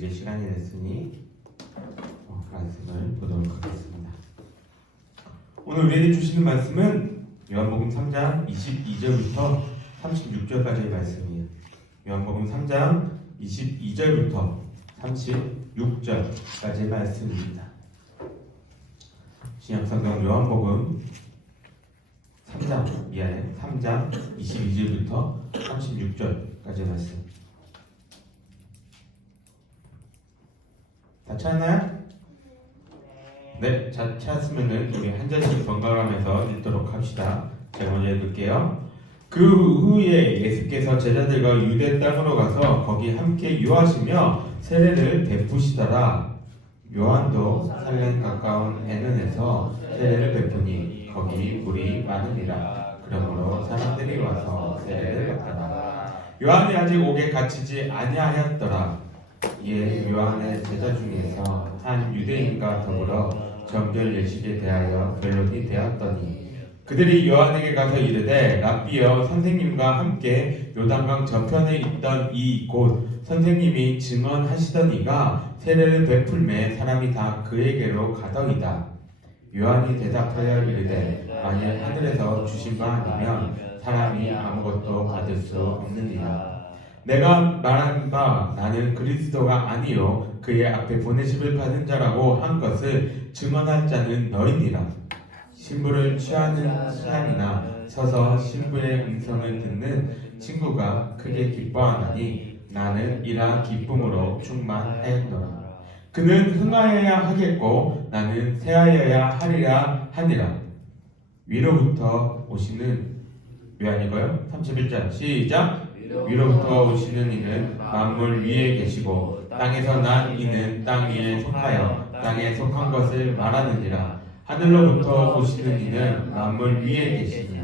이제 시간이 됐으니 말씀을 보도록 하겠습니다. 오늘 우리에게 주시는 말씀은 요한복음 3장 22절부터 36절까지의 말씀이에요. 요한복음 3장 22절부터 36절까지의 말씀입니다. 신약성경 요한복음 3장 22절부터 36절까지의 말씀. 다 찾았나요? 네, 잘 찾았으면은 우리 한 절씩 번갈아가면서 읽도록 합시다. 제가 먼저 읽을게요. 그 후에 예수께서 제자들과 유대 땅으로 가서 거기 함께 유하시며 세례를 베푸시더라. 요한도 살렘 가까운 에넌에서 세례를 베푸니 거기 물이 많으니라. 그러므로 사람들이 와서 세례를 받더라. 요한이 아직 옥에 갇히지 아니하였더라. 이에 요한의 제자 중에서 한 유대인과 더불어 정결 예식에 대하여 변론이 되었더니 그들이 요한에게 가서 이르되 랍비여 선생님과 함께 요단강 저편에 있던 이 곳 선생님이 증언하시더니가 세례를 베풀매 사람이 다 그에게로 가더이다. 요한이 대답하여 이르되 만일 하늘에서 주신 바 아니면 사람이 아무것도 받을 수 없느니라. 내가 말한 바 나는 그리스도가 아니요 그의 앞에 보내심을 받은 자라고 한 것을 증언할 자는 너희니라. 신부를 취하는 신랑이나 서서 신부의 음성을 듣는 친구가 크게 기뻐하나니 나는 이러한 기쁨으로 충만하였노라. 그는 흥하여야 하겠고 나는 쇠하여야 하리라 하니라. 위로부터 오시는 왜 아니고요? 31절 시작. 위로부터 오시는 이는 만물 위에 계시고 땅에서 난 이는 땅 위에 속하여 땅에 속한 것을 말하느니라. 하늘로부터 오시는 이는 만물 위에 계시니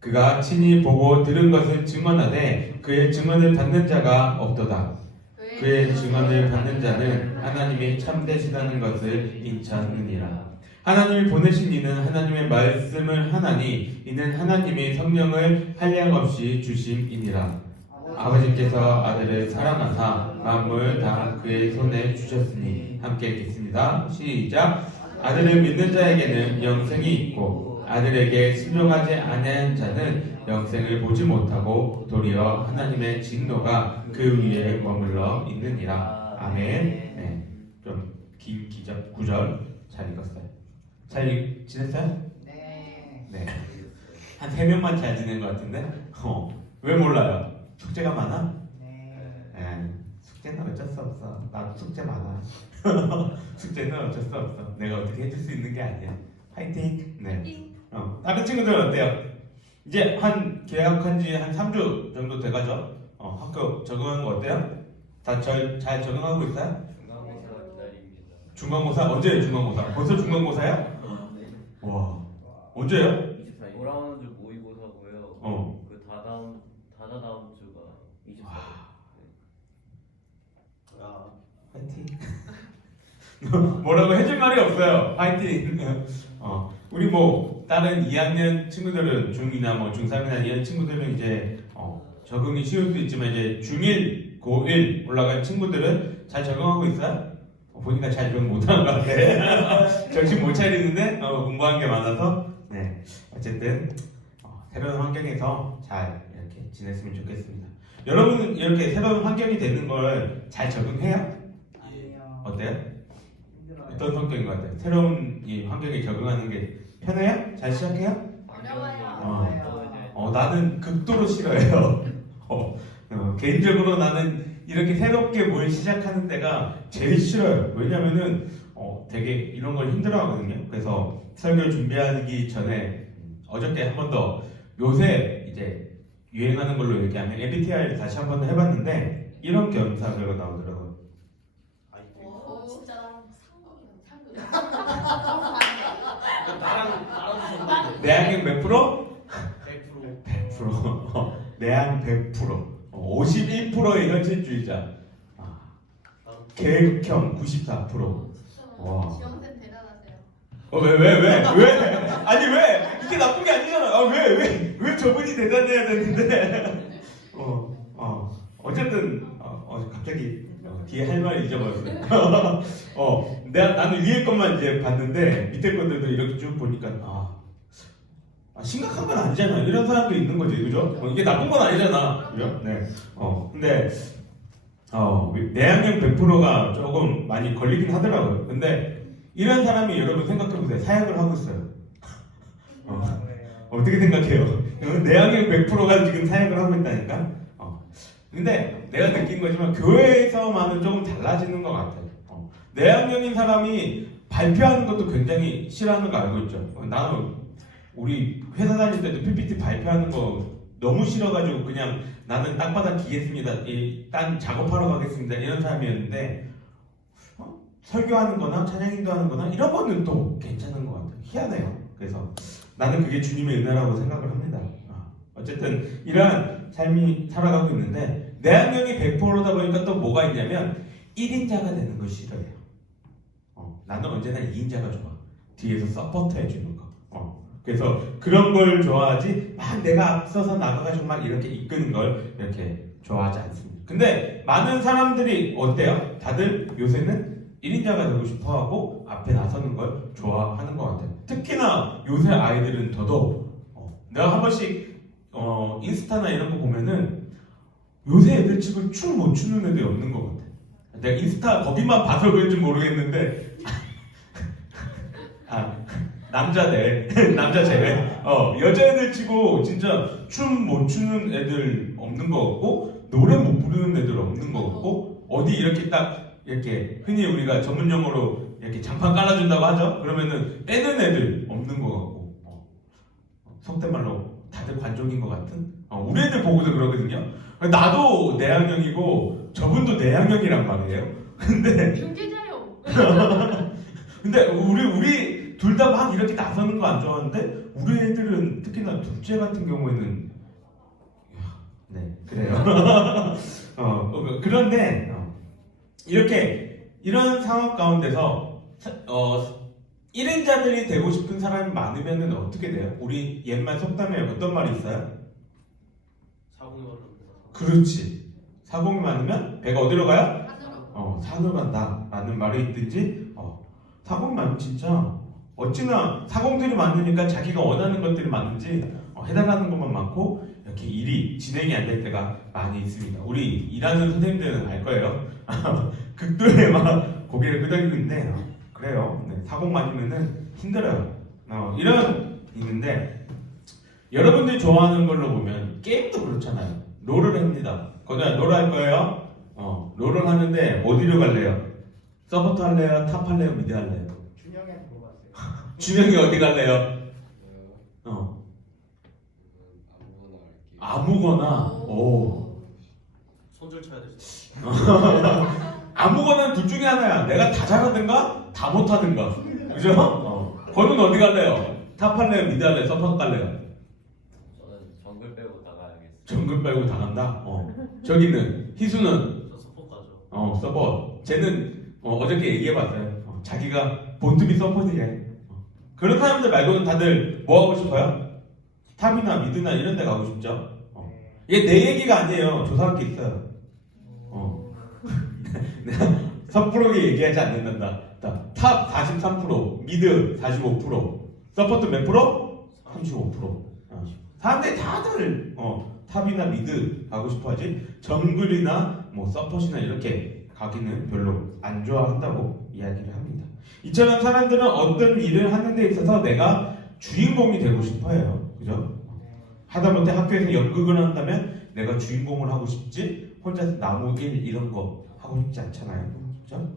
그가 친히 보고 들은 것을 증언하되 그의 증언을 받는 자가 없도다. 그의 증언을 받는 자는 하나님이 참되시다는 것을 인정하느니라. 하나님이 보내신 이는 하나님의 말씀을 하나니 이는 하나님이 성령을 한량없이 주심이니라. 아버지께서 아들을 사랑하사 만물 다 그의 손에 주셨으니 함께 읽겠습니다. 시작. 아들을 믿는 자에게는 영생이 있고 아들에게 순종하지 아니한 자는 영생을 보지 못하고 도리어 하나님의 진노가 그 위에 머물러 있느니라. 아멘. 네, 좀 긴 구절 잘 읽었어요. 잘 지냈어요? 네. 한 3명만 잘 지낸 것 같은데? 왜 몰라요? 숙제가 많아? 네. 숙제는 어쩔 수 없어. 나도 숙제 많아. 숙제는 어쩔 수 없어. 내가 어떻게 해줄 수 있는 게 아니야. 파이팅! 네. 다른 친구들은 어때요? 이제 한 계약한 지 한 3주 정도 돼가죠? 학교 적응하는 거 어때요? 다 잘 적응하고 있어요? 중간고사? 언제예요 중간고사? 벌써 중간고사야? 와, 언제요? 24일. 돌아오는 주 모의고사고요. 그 다다음 주가 24일. 화이팅. 뭐라고 해줄 말이 없어요. 화이팅. 우리 뭐 다른 2학년 친구들은 중2나 뭐 중3이나 이런 친구들은 이제 적응이 쉬울 수 있지만 이제 중1, 고1 올라간 친구들은 잘 적응하고 있어요? 보니까 잘 적응 못하는 것 같아. 정신 못 차리는데 공부한 게 많아서. 네, 어쨌든 새로운 환경에서 잘 이렇게 지냈으면 좋겠습니다. 여러분은 이렇게 새로운 환경이 되는 걸 잘 적응해요? 아니요. 어때요? 어떤 성격인 것 같아요? 새로운 이 환경에 적응하는 게 편해요? 잘 시작해요? 어려워요. 나는 극도로 싫어해요. 개인적으로 나는 이렇게 새롭게 뭘 시작하는 데가 제일 싫어요. 왜냐면은 되게 이런 걸 힘들어하거든요. 그래서 설교 준비하기 전에 어저께 한 번 더 요새 이제 유행하는 걸로 얘기하면 MBTI를 다시 한 번 해봤는데 이런 검사 결과 나오더라고요. 진짜 나랑 내향형 몇 프로? 100%. 100%. 내향 100%. 51%의 현실주의자. 계획형 94%. 와. 지영쌤 대단하세요. 왜? 아니 왜? 이게 나쁜 게 아니잖아. 왜 저분이 대단해야 되는데. 어쨌든 갑자기 뒤에 할 말을 잊어버렸어요. 나는 위에 것만 이제 봤는데 밑에 것들도 이렇게 쭉 보니까 심각한 건 아니잖아. 이런 사람도 있는 거지, 그죠? 이게 나쁜 건 아니잖아, 그죠? 네. 근데 내향형 100%가 조금 많이 걸리긴 하더라고요. 근데 이런 사람이 여러분 생각해보세요. 사역을 하고 있어요. 어떻게 생각해요? 내향형 100%가 지금 사역을 하고 있다니까? 근데 내가 느낀 거지만 교회에서만은 조금 달라지는 것 같아요. 내향형인 사람이 발표하는 것도 굉장히 싫어하는 거 알고 있죠? 나는 우리 회사 다닐 때도 PPT 발표하는 거 너무 싫어가지고 그냥 나는 땅바닥 기겠습니다. 딴 작업하러 가겠습니다. 이런 사람이었는데 설교하는 거나 찬양 인도하는 거나 이런 거는 또 괜찮은 것 같아요. 희한해요. 그래서 나는 그게 주님의 은혜라고 생각을 합니다. 어쨌든 이러한 삶이 살아가고 있는데 내향형이 100%다 보니까 또 뭐가 있냐면 1인자가 되는 걸 싫어해요. 나는 언제나 2인자가 좋아. 뒤에서 서포트 해주는 거. 그래서 그런 걸 좋아하지 막 내가 앞서서 나가가지고 막 이렇게 이끄는 걸 이렇게 좋아하지 않습니다. 근데 많은 사람들이 어때요? 다들 요새는 1인자가 되고 싶어하고 앞에 나서는 걸 좋아하는 것 같아요. 특히나 요새 아이들은 더더욱 내가 한 번씩 인스타나 이런 거 보면은 요새 애들 치고 춤 못 추는 애들이 없는 것 같아. 내가 인스타 거기만 봐서 그런지 모르겠는데 남자들 남자 제외 여자애들 치고 진짜 춤 못 추는 애들 없는 것 같고 노래 못 부르는 애들 없는 것 같고 어디 이렇게 딱 이렇게 흔히 우리가 전문 용어로 이렇게 장판 깔아준다고 하죠. 그러면은 빼는 애들 없는 것 같고 속된 말로 다들 관종인 것 같은 우리 애들 보고도 그러거든요. 나도 내향형이고 저분도 내향형이란 말이에요. 근데 경제자요. 근데 우리 둘 다 막 이렇게 나서는 거 안 좋아하는데 우리 애들은 특히나 둘째 같은 경우에는 네 그래요. 그런데 이렇게 이런 상황 가운데서 1인자들이 되고 싶은 사람이 많으면은 어떻게 돼요? 우리 옛말 속담에 어떤 말이 있어요? 사공이 많으면 그렇지. 사공이 많으면 배가 어디로 가요? 하늘로. 산으로 간다 라는 말이 있든지 사공이 많으면 진짜 어찌나 사공들이 많으니까 자기가 원하는 것들이 많은지 해달라는 것만 많고 이렇게 일이 진행이 안 될 때가 많이 있습니다. 우리 일하는 선생님들은 알 거예요. 극도에 막 고개를 끄덕이고 있는데 그래요. 네, 사공 많으면은 힘들어요. 이런 있는데 여러분들이 좋아하는 걸로 보면 게임도 그렇잖아요. 롤을 합니다. 거기다 롤 할 거예요. 롤을 하는데 어디로 갈래요? 서포트 할래요? 탑 할래요? 미드 할래요? 준영이한테 물어봤어요. 준영이 어디 갈래요? 아무거나. 오. 손절 쳐야 되지. 아무거나 둘 중에 하나야. 내가 다 잘하든가 다 못하든가. 그죠? 거는 어디 갈래요? 탑 할래요? 미드 할래요? 서포트 갈래요? 저는 정글 빼고 나가야겠어요. 정글 빼고 다 간다? 저기는 희수는 저 서포트 가죠. 서포트. 쟤는 어저께 얘기해봤어요. 자기가 본투비 서포트해. 그런 사람들 말고는 다들 뭐 하고 싶어요? 탑이나 미드나 이런 데 가고 싶죠? 이게 내 얘기가 아니에요. 조사할 게 있어요. 내가 섣부르게 얘기하지 않는다. 탑 43%, 미드 45%, 서포트 몇 프로? 35%. 사람들이 다들 탑이나 미드 가고 싶어하지 정글이나 뭐 서폿이나 이렇게 가기는 별로 안 좋아한다고 이야기를 합니다. 이처럼 사람들은 어떤 일을 하는 데 있어서 내가 주인공이 되고 싶어해요. 그죠? 하다못해 학교에서 연극을 한다면 내가 주인공을 하고 싶지 혼자서 나무 일 이런 거 하고 싶지 않잖아요. 그죠?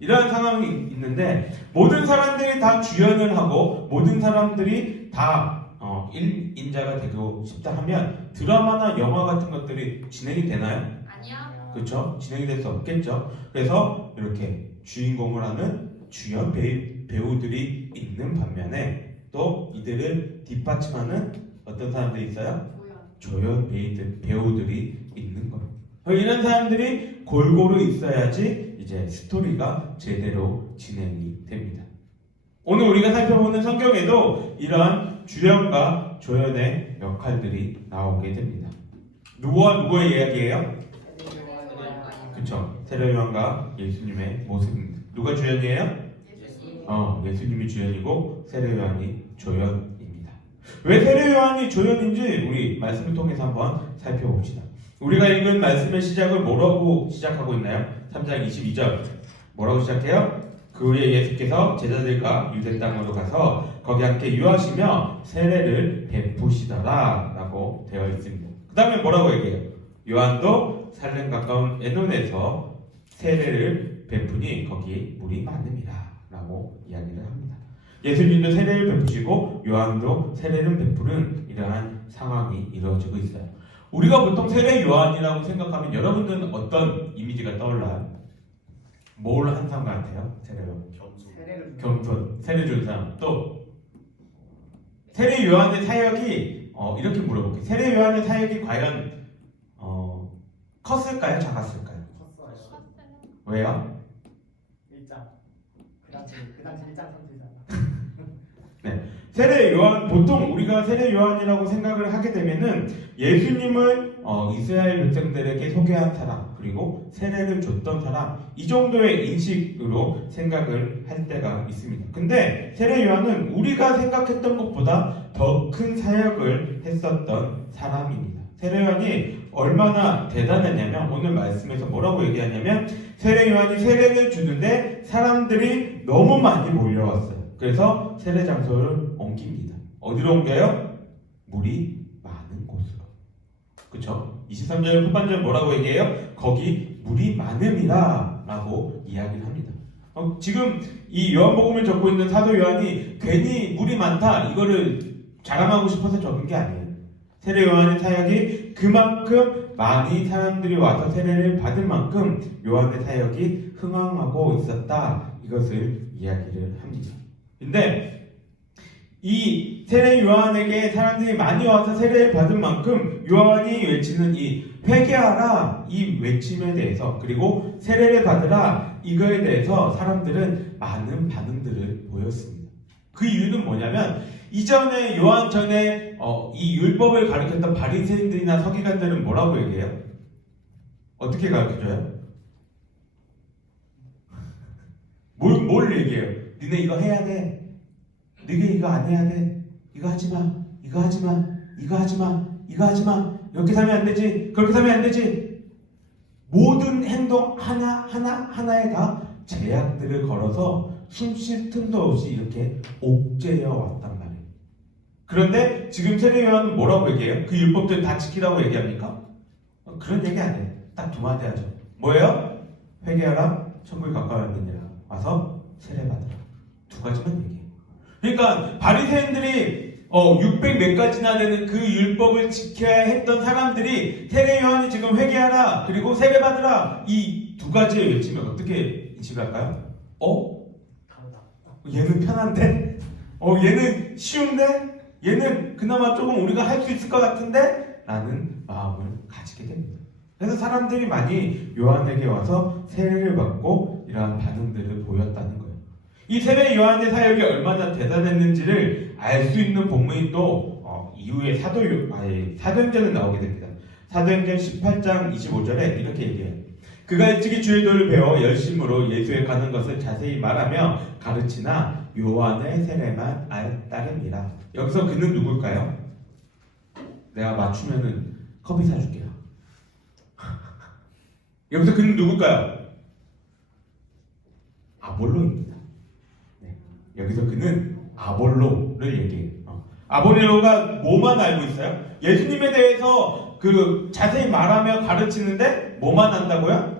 이러한 상황이 있는데 모든 사람들이 다 주연을 하고 모든 사람들이 다 1인자가 되고 싶다 하면 드라마나 영화 같은 것들이 진행이 되나요? 아니야. 그렇죠? 진행이 될 수 없겠죠. 그래서 이렇게 주인공을 하는 주연 배우들이 있는 반면에 또 이들을 뒷받침하는 어떤 사람들이 있어요? 조연 배우들이 있는 거예요. 이런 사람들이 골고루 있어야지 이제 스토리가 제대로 진행이 됩니다. 오늘 우리가 살펴보는 성경에도 이러한 주연과 조연의 역할들이 나오게 됩니다. 누구와 누구의 이야기예요? 그렇죠. 세례 요한과 예수님의 모습입니다. 누가 주연이에요? 예수님이 주연이고 세례 요한이 조연입니다. 왜 세례 요한이 조연인지 우리 말씀을 통해서 한번 살펴봅시다. 우리가 읽은 말씀의 시작을 뭐라고 시작하고 있나요? 3장 22절 뭐라고 시작해요? 그 후에 예수께서 제자들과 유대 땅으로 가서 거기 함께 유하시며 세례를 베푸시더라 라고 되어 있습니다. 그 다음에 뭐라고 얘기해요? 요한도 살렘 가까운 에논에서 세례를 베푸니 거기 물이 많음이라 라고 이야기를 합니다. 예수님도 세례를 베푸시고 요한도 세례를 베푸는 이러한 상황이 이루어지고 있어요. 우리가 보통 세례 요한이라고 생각하면 여러분들은 어떤 이미지가 떠올라요? 뭘 한 사람 같아요? 세례 요한? 겸손, 세례 준 사람. 또 세례 요한의 사역이 이렇게 물어볼게요. 세례 요한의 사역이 과연 컸을까요? 작았을까요? 컸어요. 왜요? 1장. 그 당시 1장 선지자가. 네. 세례 요한, 보통 우리가 세례 요한이라고 생각을 하게 되면은 예수님을 이스라엘 백성들에게 소개한 사람, 그리고 세례를 줬던 사람, 이 정도의 인식으로 생각을 할 때가 있습니다. 근데 세례 요한은 우리가 생각했던 것보다 더 큰 사역을 했었던 사람입니다. 세례 요한이 얼마나 대단했냐면 오늘 말씀에서 뭐라고 얘기하냐면 세례 요한이 세례를 주는데 사람들이 너무 많이 몰려왔어요. 그래서 세례 장소를 옮깁니다. 어디로 옮겨요? 물이 많은 곳으로. 그쵸? 23절 후반절 뭐라고 얘기해요? 거기 물이 많음이라 라고 이야기를 합니다. 지금 이 요한복음을 적고 있는 사도 요한이 괜히 물이 많다 이거를 자랑하고 싶어서 적은 게 아니에요. 세례 요한의 사역이 그만큼 많이 사람들이 와서 세례를 받을 만큼 요한의 사역이 흥황하고 있었다 이것을 이야기를 합니다. 근데 이 세례 요한에게 사람들이 많이 와서 세례를 받은 만큼 요한이 외치는 이 회개하라 이 외침에 대해서 그리고 세례를 받으라 이거에 대해서 사람들은 많은 반응들을 보였습니다. 그 이유는 뭐냐면 이전에 요한 전에 이 율법을 가르쳤던 바리새인들이나 서기관들은 뭐라고 얘기해요? 어떻게 가르쳐줘요? 뭘 얘기해요? 니네 이거 해야 돼. 니네 이거 안 해야 돼. 이거 하지 마. 이거 하지 마. 이거 하지 마. 이거 하지 마. 이렇게 살면 안 되지. 그렇게 살면 안 되지. 모든 행동 하나에 다 제약들을 걸어서 숨 쉴 틈도 없이 이렇게 옥죄어 왔단 말이에요. 그런데 지금 세례 요한은 뭐라고 얘기해요? 그 율법들 다 지키라고 얘기합니까? 그런 얘기 안 해요. 딱 두 마디 하죠. 뭐예요? 회개하라. 천국이 가까웠느니라. 와서 세례 받으라. 두 가지만 얘기해요. 그러니까 바리새인들이 600 몇 가지나 되는 그 율법을 지켜야 했던 사람들이 세례 요한이 지금 회개하라 그리고 세례 받으라 이 두 가지의 외치면 어떻게 인식할까요? 얘는 편한데? 얘는 쉬운데? 얘는 그나마 조금 우리가 할 수 있을 것 같은데? 라는 마음을 가지게 됩니다. 그래서 사람들이 많이 요한에게 와서 세례를 받고 이러한 반응들을 보였다는 거예요. 이 세례 요한의 사역이 얼마나 대단했는지를 알 수 있는 본문이 또 이후에 사도행전에 나오게 됩니다. 사도행전 18장 25절에 이렇게 얘기해요. 그가 일찍이 주의 도를 배워 열심으로 예수에 가는 것을 자세히 말하며 가르치나 요한의 세례만 따릅니다. 여기서 그는 누굴까요? 내가 맞추면은 커피 사줄게요. 여기서 그는 누굴까요? 아볼로입니다. 네. 여기서 그는 아볼로를 얘기해요. 아볼로가 뭐만 알고 있어요? 예수님에 대해서 자세히 말하며 가르치는데 뭐만 안다고요?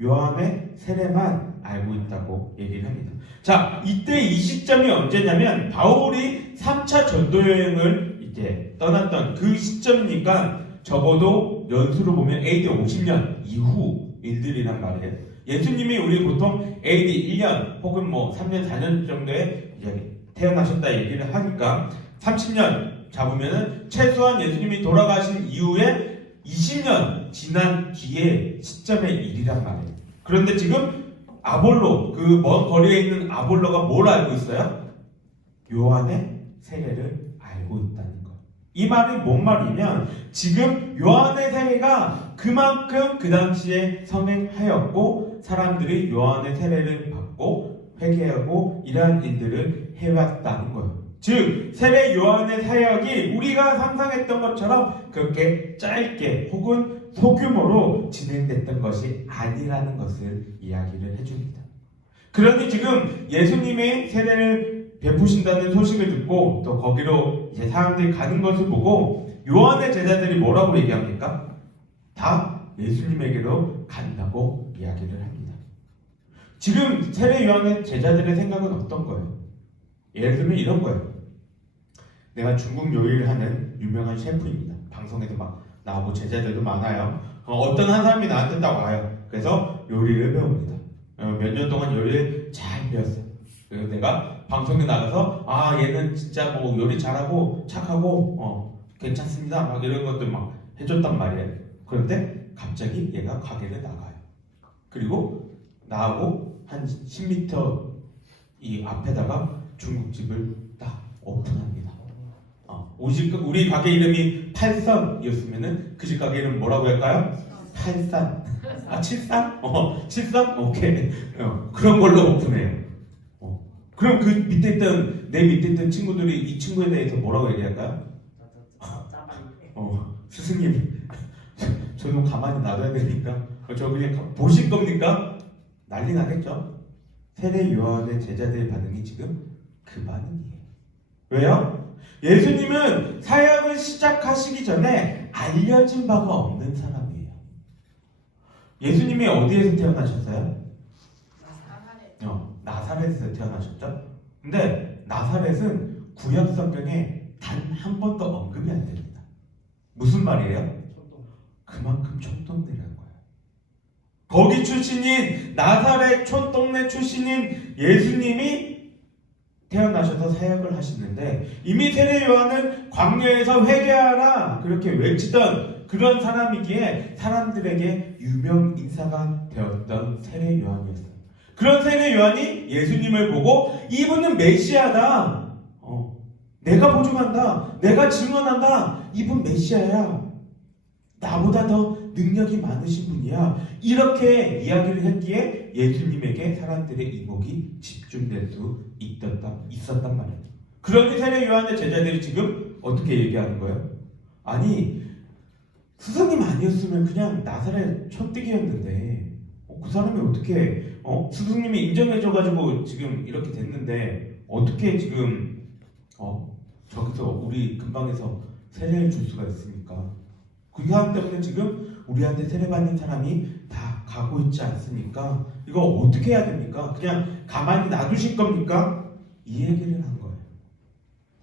요한의 세례만 알고 있다고 얘기를 합니다. 자, 이때 이 시점이 언제냐면 바울이 3차 전도 여행을 이제 떠났던 그 시점이니까 적어도 연수로 보면 AD 50년 이후 일들이란 말이에요. 예수님이 우리 보통 AD 1년 혹은 3년 4년 정도에 이제 태어나셨다 얘기를 하니까 30년 잡으면은 최소한 예수님이 돌아가신 이후에 20년 지난 뒤에 시점의 일이란 말이에요. 그런데 지금 아볼로, 그 먼 거리에 있는 아볼로가 뭘 알고 있어요? 요한의 세례를 알고 있다는 것. 이 말이 뭔 말이냐면 지금 요한의 세례가 그만큼 그 당시에 성행하였고 사람들이 요한의 세례를 받고 회개하고 이러한 일들을 해왔다는 거예요. 즉 세례 요한의 사역이 우리가 상상했던 것처럼 그렇게 짧게 혹은 소규모로 진행됐던 것이 아니라는 것을 이야기를 해줍니다. 그러니 지금 예수님의 세례를 베푸신다는 소식을 듣고 또 거기로 이제 사람들이 가는 것을 보고 요한의 제자들이 뭐라고 얘기합니까? 다 예수님에게로 간다고 이야기를 합니다. 지금 세례 요한의 제자들의 생각은 어떤 거예요? 예를 들면 이런 거예요. 내가 중국 요리를 하는 유명한 셰프입니다. 방송에도 막 나오고 제자들도 많아요. 어떤 한 사람이 나한테 딱 와요. 그래서 요리를 배웁니다. 몇 년 동안 요리를 잘 배웠어요. 그래서 내가 방송에 나가서 얘는 진짜 뭐 요리 잘하고 착하고 괜찮습니다. 막 이런 것들 막 해줬단 말이에요. 그런데 갑자기 얘가 가게를 나가요. 그리고 나하고 한 10m 이 앞에다가 중국집을 딱 오픈합니다. 우리 가게 이름이 팔선이었으면은 그 집 가게 이름 뭐라고 할까요? 팔산. 칠산? 칠산? 오케이. 그런 걸로 오픈해요. 그럼 그 밑에 있던 내 밑에 있던 친구들이 이 친구에 대해서 뭐라고 얘기할까요? 스승님, 저 좀 가만히 놔둬야 되니까 저 그냥 보실 겁니까? 난리 나겠죠? 세례 요한의 제자들의 반응이 지금 그 반응이에요. 왜요? 예수님은 사역을 시작하시기 전에 알려진 바가 없는 사람이에요. 예수님이 어디에서 태어나셨어요? 나사렛에서 태어나셨죠? 근데 나사렛은 구약 성경에 단 한 번도 언급이 안 됩니다. 무슨 말이에요? 그만큼 촌동네라는 거예요. 거기 출신인 나사렛 촌동네 출신인 예수님이 태어나셔서 사역을 하시는데 이미 세례 요한은 광야에서 회개하라 그렇게 외치던 그런 사람이기에 사람들에게 유명 인사가 되었던 세례 요한이었어요. 그런 세례 요한이 예수님을 보고 이분은 메시아다. 내가 보증한다. 내가 증언한다. 이분 메시아야. 나보다 더 능력이 많으신 분이야. 이렇게 이야기를 했기에 예수님에게 사람들의 이목이 집중될 수 있었단 말이에요. 그런데 세례 요한의 제자들이 지금 어떻게 얘기하는 거예요? 아니 스승님 아니었으면 그냥 나사렛 촌뜨기였는데 그 사람이 어떻게 스승님이 인정해줘가지고 지금 이렇게 됐는데 어떻게 지금 저기서 우리 근방에서 세례를 줄 수가 있습니까? 그 사람 때문에 지금 우리한테 세례받는 사람이 다 가고 있지 않습니까? 이거 어떻게 해야 됩니까? 그냥 가만히 놔두실 겁니까? 이 얘기를 한 거예요.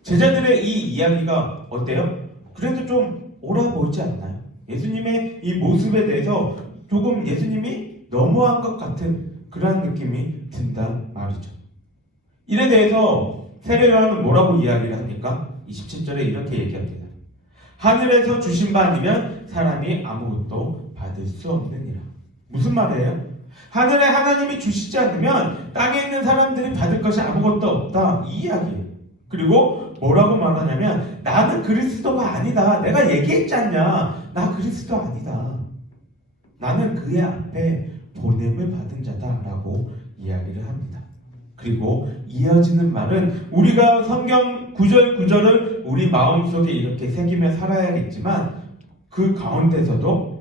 제자들의 이 이야기가 어때요? 그래도 좀 옳아 보이지 않나요? 예수님의 이 모습에 대해서 조금 예수님이 너무한 것 같은 그런 느낌이 든단 말이죠. 이에 대해서 세례 요한은 뭐라고 이야기를 합니까? 27절에 이렇게 얘기합니다. 하늘에서 주신 바 아니면 사람이 아무것도 받을 수 없느니라. 무슨 말이에요? 하늘에 하나님이 주시지 않으면 땅에 있는 사람들이 받을 것이 아무것도 없다. 이 이야기예요. 그리고 뭐라고 말하냐면 나는 그리스도가 아니다. 내가 얘기했지 않냐. 나 그리스도 아니다. 나는 그의 앞에 보냄을 받은 자다라고 이야기를 합니다. 그리고 이어지는 말은 우리가 성경 구절구절을 우리 마음속에 이렇게 새기며 살아야겠지만 그 가운데서도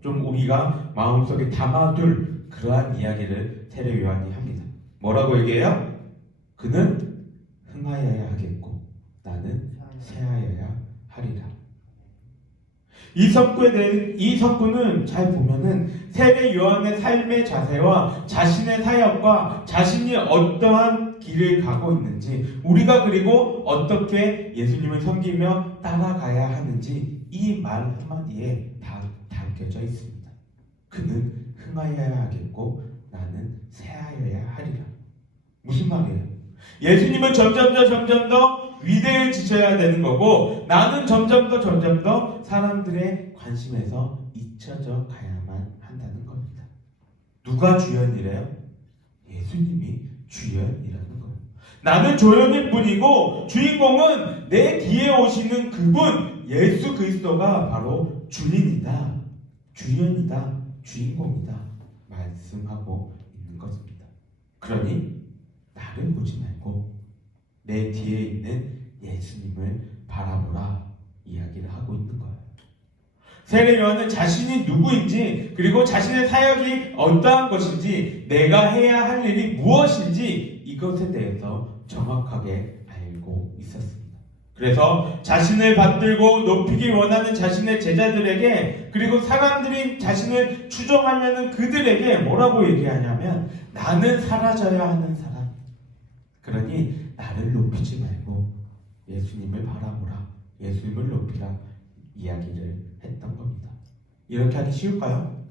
좀 우리가 마음속에 담아둘 그러한 이야기를 세례 요한이 합니다. 뭐라고 얘기해요? 그는 흥하여야 하겠고 나는 쇠하여야 하리라. 이 석구는 잘 보면은 세례 요한의 삶의 자세와 자신의 사역과 자신이 어떠한 길을 가고 있는지 우리가 그리고 어떻게 예수님을 섬기며 따라가야 하는지 이 말 한마디에 다 담겨져 있습니다. 그는 흥하여야 하겠고 나는 쇠하여야 하리라. 무슨 말이에요? 예수님은 점점 더 위대해지셔야 되는 거고 나는 점점 더 사람들의 관심에서 잊혀져 가야만 한다는 겁니다. 누가 주연이래요? 예수님이 주연이라는 거예요. 나는 조연일 뿐이고 주인공은 내 뒤에 오시는 그분 예수 그리스도가 바로 주인이다, 주연이다, 주인공이다 말씀하고 있는 것입니다. 그러니 나를 보지 말고 내 뒤에 있는 예수님을 바라보라 이야기를 하고 있는 거예요. 세례 요한은 자신이 누구인지 그리고 자신의 사역이 어떠한 것인지 내가 해야 할 일이 무엇인지 이것에 대해서 정확하게 알고 있었습니다. 그래서 자신을 받들고 높이기 원하는 자신의 제자들에게 그리고 사람들이 자신을 추종하려는 그들에게 뭐라고 얘기하냐면 나는 사라져야 하는 사람, 그러니 나를 높이지 말고 예수님을 바라보라, 예수님을 높이라 이야기를 했던 겁니다. 이렇게 하기 쉬울까요?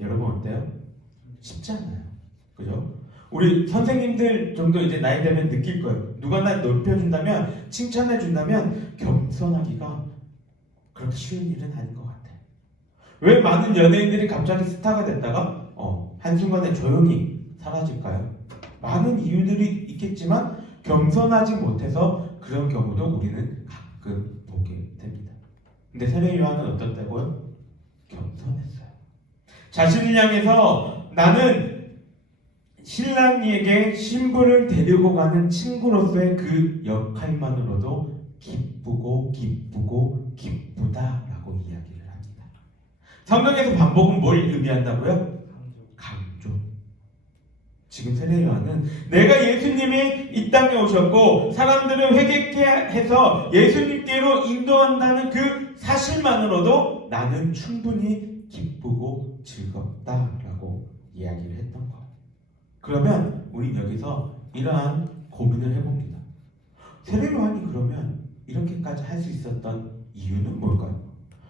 여러분 어때요? 쉽지 않아요. 그죠? 우리 선생님들 정도 이제 나이 되면 느낄 거예요. 누가 날 높여준다면, 칭찬해준다면 겸손하기가 그렇게 쉬운 일은 아닌 것 같아. 왜 많은 연예인들이 갑자기 스타가 됐다가 한순간에 조용히 사라질까요? 많은 이유들이 있겠지만 겸손하지 못해서 그런 경우도 우리는 가끔 보게 됩니다. 근데 세례 요한은 어떻다고요? 겸손했어요. 자신을 향해서 나는 신랑에게 신부를 데리고 가는 친구로서의 그 역할만으로도 기쁘고 기쁘다라고 이야기를 합니다. 성경에서 반복은 뭘 의미한다고요? 강조. 지금 세례 요한은 내가 예수님이 이 땅에 오셨고 사람들을 회개케 해서 예수님께로 인도한다는 그 사실만으로도 나는 충분히 기쁘고 즐겁다라고 이야기를 했던 거예요. 그러면 우리 여기서 이러한 고민을 해봅니다. 세례 요한이 그러면 이렇게까지 할 수 있었던 이유는 뭘까요?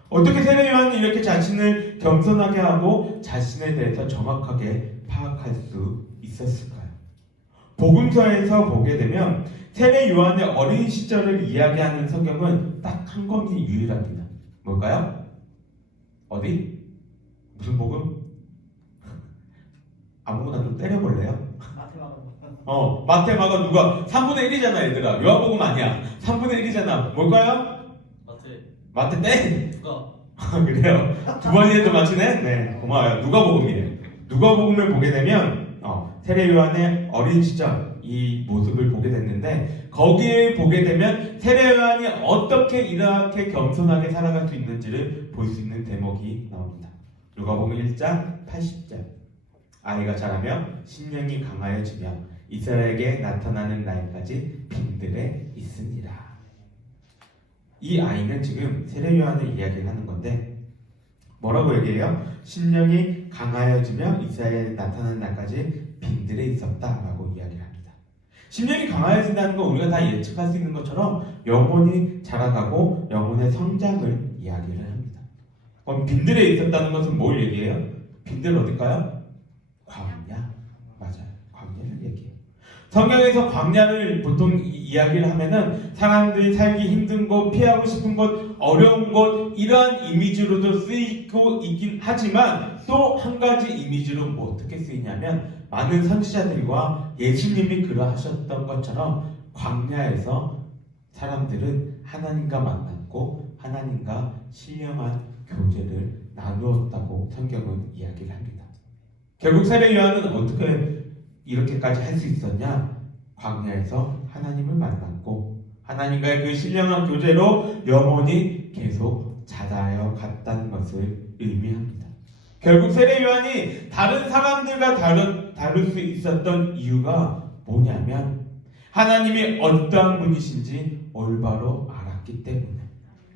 어떻게 세례 요한이 이렇게 자신을 겸손하게 하고 자신에 대해서 정확하게 파악할 수 있었을까요? 복음서에서 보게 되면 세례 요한의 어린 시절을 이야기하는 성경은 딱 한 권이 유일합니다. 뭘까요? 어디? 무슨 복음? 아무거나 좀 때려볼래요? 마테마가 누가 3분의 1이잖아 얘들아. 요한복음 아니야. 3분의 1이잖아. 뭘까요? 마테 땡! 누가? 그래요. 두 번이라도 맞히네? 네, 고마워요. 누가복음이에요. 누가복음을 보게 되면 세례 요한의 어린 시절 이 모습을 보게 됐는데 거기에 보게 되면 세례 요한이 어떻게 이렇게 겸손하게 살아갈 수 있는지를 볼 수 있는 대목이 나옵니다. 누가복음 1장 80절 아이가 자라며 신령이 강하여지며 이스라엘에게 나타나는 날까지 빈들에 있으니라. 이 아이는 지금 세례 요한의 이야기를 하는 건데 뭐라고 얘기해요? 신령이 강하여지며 이스라엘에 나타나는 날까지 빈들에 있었다라고 이야기를 합니다. 신령이 강하여진다는 건 우리가 다 예측할 수 있는 것처럼 영혼이 자라가고 영혼의 성장을 이야기를 합니다. 그럼 빈들에 있었다는 것은 뭘 얘기해요? 빈들 어딜까요? 광야. 맞아요. 광야를 얘기해요. 성경에서 광야를 보통 이야기를 하면은 사람들이 살기 힘든 곳, 피하고 싶은 곳, 어려운 곳 이러한 이미지로도 쓰이고 있긴 하지만 또 한 가지 이미지로 뭐 어떻게 쓰이냐면 많은 선지자들과 예수님이 그러하셨던 것처럼 광야에서 사람들은 하나님과 만났고 하나님과 신령한 교제를 나누었다고 성경은 이야기를 합니다. 결국 세례 요한은 어떻게 이렇게까지 할 수 있었냐? 광야에서 하나님을 만났고 하나님과의 그 신령한 교제로 영혼이 계속 자라여 갔다는 것을 의미합니다. 결국 세례 요한이 다른 사람들과 다를 수 있었던 이유가 뭐냐면 하나님이 어떠한 분이신지 올바로 알았기 때문에,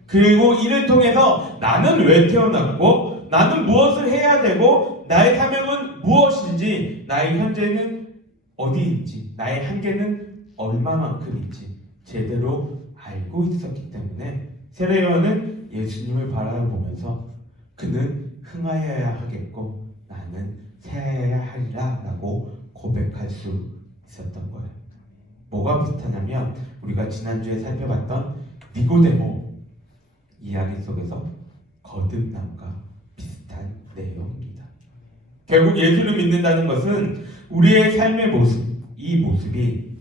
그리고 이를 통해서 나는 왜 태어났고 나는 무엇을 해야 되고 나의 사명은 무엇인지, 나의 현재는 어디인지, 나의 한계는 얼마만큼인지 제대로 알고 있었기 때문에 세례 요한은 예수님을 바라보면서 그는 흥하여야 하겠고 나는 새하여야 하리라 라고 고백할 수 있었던 거예요. 뭐가 비슷하냐면 우리가 지난주에 살펴봤던 니고데모 이야기 속에서 거듭남과 비슷한 내용입니다. 결국 예수를 믿는다는 것은 우리의 삶의 모습, 이 모습이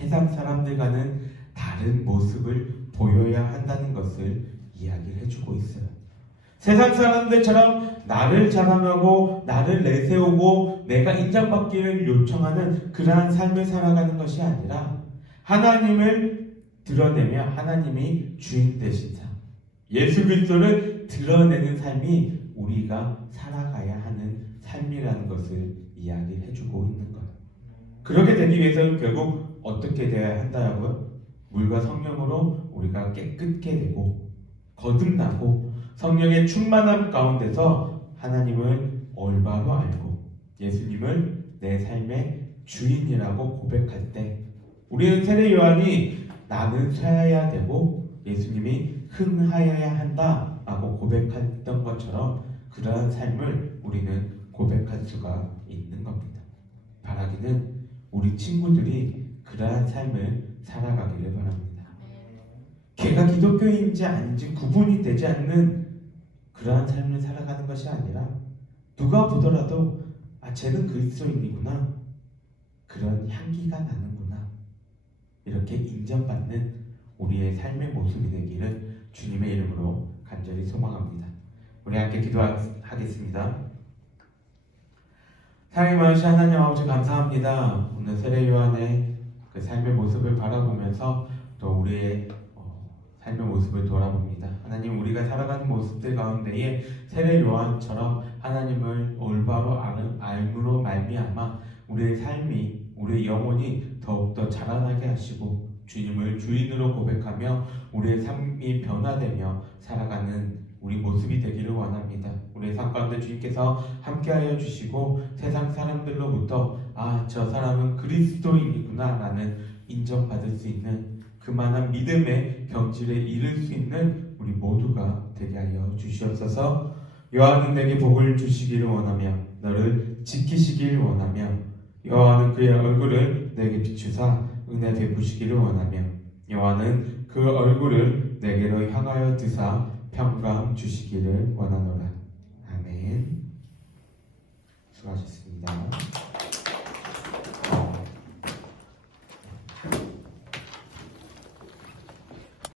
세상 사람들과는 다른 모습을 보여야 한다는 것을 이야기를 해주고 있어요. 세상 사람들처럼 나를 자랑하고 나를 내세우고 내가 인정받기를 요청하는 그러한 삶을 살아가는 것이 아니라 하나님을 드러내며 하나님이 주인 되신 삶, 예수 그리스도를 드러내는 삶이 우리가 살아가야 하는 삶이라는 것을 이야기를 해주고 있는 거예요. 그렇게 되기 위해서는 결국 어떻게 되어야 한다고요? 물과 성령으로 우리가 깨끗게 되고 거듭나고 성령의 충만함 가운데서 하나님을 올바로 알고 예수님을 내 삶의 주인이라고 고백할 때 우리는 세례 요한이 나는 쇠해야 되고 예수님이 흥하여야 한다 라고 고백했던 것처럼 그러한 삶을 우리는 고백할 수가 있는 겁니다. 바라기는 우리 친구들이 그러한 삶을 살아가기를 바랍니다. 걔가 기독교인인지 아닌지 구분이 되지 않는 그러한 삶을 살아가는 것이 아니라 누가 보더라도 아 쟤는 그리스도인이구나, 그런 향기가 나는구나, 이렇게 인정받는 우리의 삶의 모습이 되기를 주님의 이름으로 간절히 소망합니다. 우리 함께 기도하겠습니다. 사랑의 많으신 하나님 아버지 감사합니다. 오늘 세례 요한의 그 삶의 모습을 바라보면서 또 우리의 삶의 모습을 돌아봅니다. 하나님, 우리가 살아가는 모습들 가운데에 세례 요한처럼 하나님을 올바로 알므로 말미암아 우리의 삶이, 우리의 영혼이 더욱더 자라나게 하시고 주님을 주인으로 고백하며 우리의 삶이 변화되며 살아가는 우리 모습이 되기를 원합니다. 우리의 삶 가운데 주님께서 함께하여 주시고 세상 사람들로부터 아, 저 사람은 그리스도인이구나 라는 인정받을 수 있는 그만한 믿음의 경지에 이를 수 있는 우리 모두가 되게 하여 주시옵소서. 여호와는 내게 복을 주시기를 원하며 너를 지키시기를 원하며 여호와는 그의 얼굴을 내게 비추사 은혜 베푸시기를 원하며 여호와는 그 얼굴을 내게로 향하여 드사 평강 주시기를 원하노라. 아멘. 수고하셨습니다.